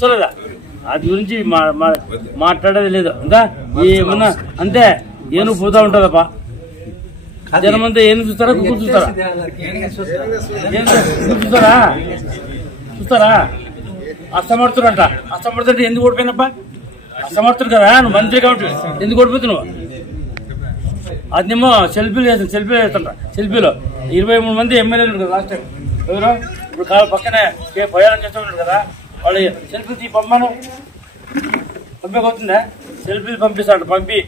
చూడలేదా అది గురించి మాట్లాడేది లేదు ఇంకా ఏమన్నా అంతే ఏను పోతా ఉంటుందప్ప జనమంతా ఏం చూస్తారా కుక్కలు చూస్తారా చూస్తారా అసమర్థుడు అంట అసమర్థుడు ఎందుకు ఓడిపోయినప్ప అసమర్థుడు కదా నువ్వు మంత్రి కాబట్టి ఎందుకు ఓడిపోతున్నావు అదేమో సెల్ఫీలు వేస్తుంట సెల్ఫీలో 23 మంది ఎమ్మెల్యేలు కదా లాస్ట్ టైం ఎవరో ఇప్పుడు పక్కనే ప్రయాణం చేస్తూ ఉంటారు కదా వాళ్ళు సెల్ఫీలు పంపకపోతుందా సెల్ఫీలు పంపిస్తాడు పంపి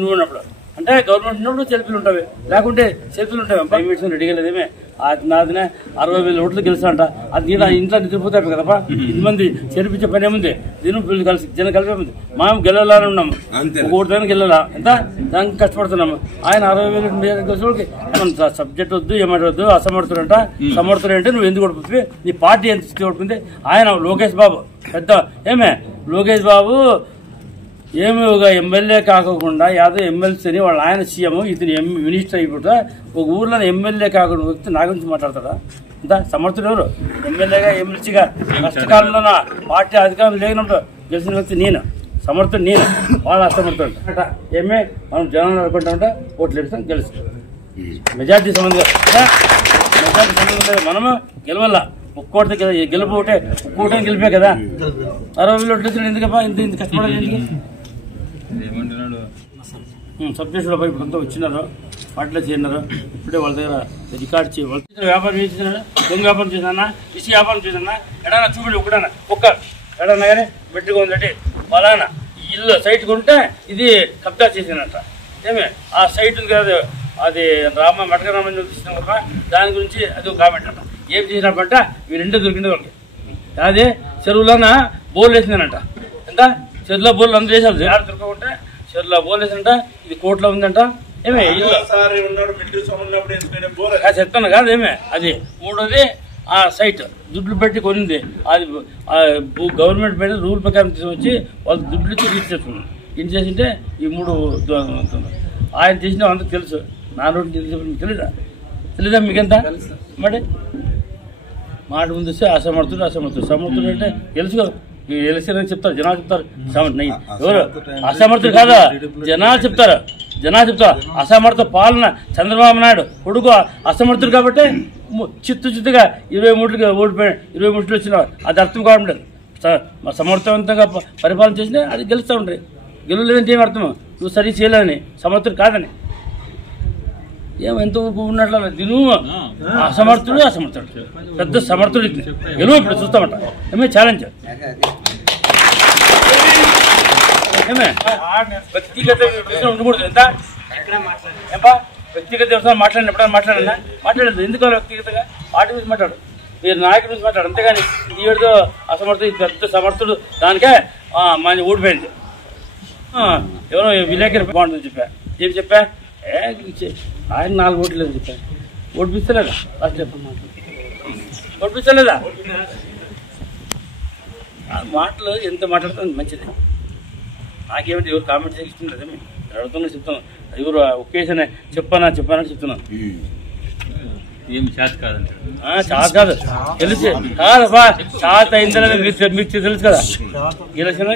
నువ్వు ఉన్నప్పుడు అంటే గవర్నమెంట్ ఉన్నప్పుడు సెల్ఫీలు ఉంటాయి లేకుంటే సెల్ఫీలు ఉంటాయి ప్రైవేట్ రెడీగా లేదేమే నాదినే 60,000 ఓట్లు గెలుస్తాంట అది ఇంట్లో నిద్రపోతాయి కదపా ఇంతమంది చేర్పించే పని ఏముంది దీని కలిసి జనం కలిపే ఉంది మనం గెలవాలని ఉన్నాము ఒకటి దానికి గెలవాలా ఎంత దానికి కష్టపడుతున్నాము ఆయన 60,000 గెలిచేవాళ్ళకి ఏమన్నా సబ్జెక్ట్ వద్దు ఏమంటద్దు అసమర్థుడంట సమర్థుడు అంటే నువ్వు ఎందుకు ఓడిపోతుంది నీ పార్టీ ఎంత స్థితి ఓడిపోయింది ఆయన లోకేష్ బాబు పెద్ద లోకేష్ బాబు ఏమి ఒక ఎమ్మెల్యే కాకుండా యాదో ఎమ్మెల్సీని వాళ్ళ ఆయన సీఎం ఇతను మినిస్టర్ అయిపోతా ఒక ఊర్లో ఎమ్మెల్యే కాకుండా వ్యక్తి నా గురించి మాట్లాడతాడా ఇంత సమర్థుడు ఎవరు ఎమ్మెల్యేగా ఎమ్మెల్సీగా కష్టకాలంలో నా పార్టీ అధికారం లేనప్పుడు గెలిచిన వ్యక్తి నేను సమర్థుడు నేను వాళ్ళు అసమర్థుడు ఏమే మనం జనాలు అనుకుంటామంటే ఓట్లు వేస్తాం గెలుస్తాం మెజార్టీ సంబంధం లేదు మనము గెలవల్లా ఒక్కోటి గెలుపు ఒకటే ఒక్కోటే గెలిపే కదా 60,000 ఓట్లు వచ్చిన ఎందుకప్పా ఇంత కష్టపడలేదు సబ్జెక్టులో ఇప్పుడు అంతా వచ్చినారు పాటలో చేరినారు ఇప్పుడే వాళ్ళ దగ్గర రికార్డ్ చేయాలి వ్యాపారం చేసినా దొంగ వ్యాపారం చేసినా ఇసి వ్యాపారం చేసినా ఎడన్నా చూడండి ఒక్క ఎడన్నా కానీ మెట్టుగా ఉందంటే ఫలానా ఇల్లు సైట్ కొంటే ఇది కబ్జా చేసినట్ట ఏమే ఆ సైట్ ఉంది కదా అది మటకరామని చూసిన దాని గురించి అది ఒక కామెంట్ అంట ఏం చేసినప్పంట వీరింటే దొరికింది వాళ్ళకి అదే చెరువులోన బోర్లు వేసిందనంట ఎంత చెరువులో బోర్లు అందరూ వేసారు ఆడ దొరకకుంటే చెరువులో బోర్లు వేసిందంట ఇది కోర్టులో ఉందంట ఏమే చెప్తాను కాదు ఏమే అది మూడోది ఆ సైట్ దుడ్లు పెట్టి కొనింది అది గవర్నమెంట్ పైన రూల్ ప్రకారం తీసుకొచ్చి వాళ్ళు దుడ్లు ఇచ్చి తీసుకొచ్చుకున్నాం ఏం చేసింటే ఈ 3 ఆయన చేసిన అందరికి తెలుసు నా రోడ్డు తెలీదా మీకెంత మరి మాట ముందు వస్తే అసమర్థుడు సమర్థుడు అంటే తెలుసు ఎలక్షన్ చెప్తారు జనాలు చెప్తారు ఎవరు అసమర్థుడు కాదా జనాలు చెప్తారు అసమర్థ పాలన చంద్రబాబు నాయుడు కొడుకు అసమర్థుడు కాబట్టి చిత్తుగా 23 ఓడిపోయి 23 వచ్చిన అది అర్థం కావడం లేదు సమర్థవంతంగా పరిపాలన చేసినా అది గెలుస్తూ ఉంటాయి గెలవలేదంటే ఏం అర్థం నువ్వు సరి చేయలేదని సమర్థుడు కాదని ఎంత ఉన్నట్లు దీను అసమర్థుడు పెద్ద సమర్థుడు గెలువ ఇప్పుడు చూస్తామంట ఛాలెంజ్ వ్యక్తిగత విషయం ఉండకూడదు ఎంత వ్యక్తిగత విషయం మాట్లాడిన ఎప్పుడైనా మాట్లాడలేదు ఎందుకు వ్యక్తిగతంగా పార్టీ గురించి మాట్లాడు మీరు నాయకుడి గురించి మాట్లాడు అంతేగాని ఈవిడతో అసమర్థుడు పెద్ద సమర్థుడు దానికే మన ఓడిపోయింది ఎవరో విలేకరి బాగుంటుంది చెప్పా ఆయన 4 ఓట్లు లేదు చెప్పా ఓడిపిస్తలేదా ఫస్ట్ ఓడిపించలేదా మాటలు ఎంత మాట్లాడుతుంది మంచిది నాకేమిటి ఎవరు కామెంట్ చేస్తుంది అదే అడుగుతున్నా చెప్తాను ఎవరు ఒకేసారి చెప్పానా చెప్తున్నాను ఏం చేత కాదండి చేత కాదు తెలుసు కాదబ్బా చేత అయిందని మీకు తెలుసు కదా ఎలక్షన్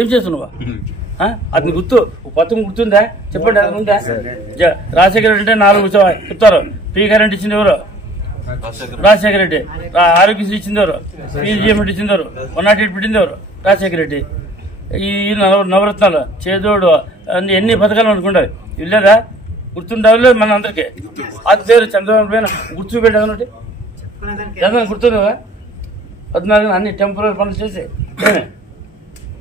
ఏం చేస్తున్నావా అతని గుర్తు పథకం గుర్తుందా చెప్పండి అది ఉందా రాజశేఖర రెడ్డి అంటే 4 చెప్తారు ఫ్రీ కరెంట్ ఇచ్చింది ఎవరు రాజశేఖర రెడ్డి ఆరోగ్యశ్రీ ఇచ్చింది ఎవరు పీజీఎం ఇచ్చింది ఎవరు 108 పెట్టింది ఎవరు రాజశేఖర రెడ్డి ఈ నవరత్నాలు చేదోడు ఎన్ని పథకాలు అనుకుంటారు ఇల్లేదా గుర్తుండలేదు మన అందరికీ అది పేరు చంద్రబాబు పైన గుర్తు పెట్టాలంటే గుర్తుంది కదా 14 అన్ని టెంపరీ పనులు చేసి